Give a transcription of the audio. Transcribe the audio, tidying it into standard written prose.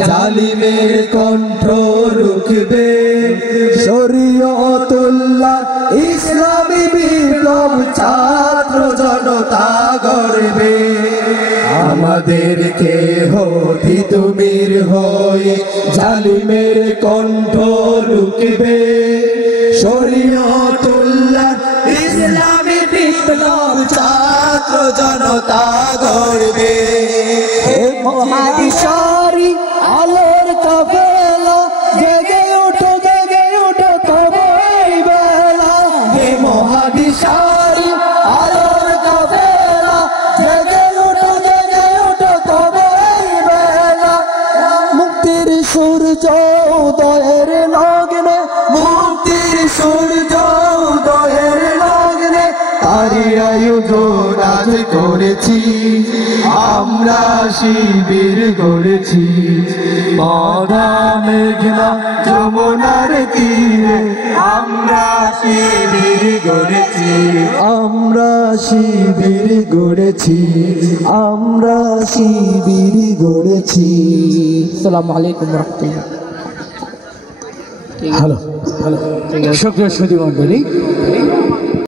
জালিমের কণ্ঠ রুখবে শরীয়তুল্লাহ ইসলামী বিপ্লব ছাত্র জনতা গড়বে আমাদেরকে হতি তুমির হয়ে জালিমের কণ্ঠ রুখবে শরীয়তুল্লাহ ইসলামী বিপ্লব ছাত্র জনতা গড়বে মহাদিশারি আলোর কাফেলা জেগে ওঠো তবে বেলা হে মহাদিশারি আলোর কাফেলা জেগে ওঠো তবে বেলা মুক্তির সূর্য উদয়ের লগ্নে মুক্তির সূর্য উদয়ের লগ্নে তারি আয়োজন আজ করেছি আমরা শিবির গড়েছি মদা মেঘনা যমুনার তীরে আমরা শিবির গড়েছি আমরা শিবির গড়েছি আমরা শিবির গড়েছি আসসালামু আলাইকুম ওয়া রাহমাতুল্লাহ। হ্যালো সুপ্রিয় সুধী মণ্ডলী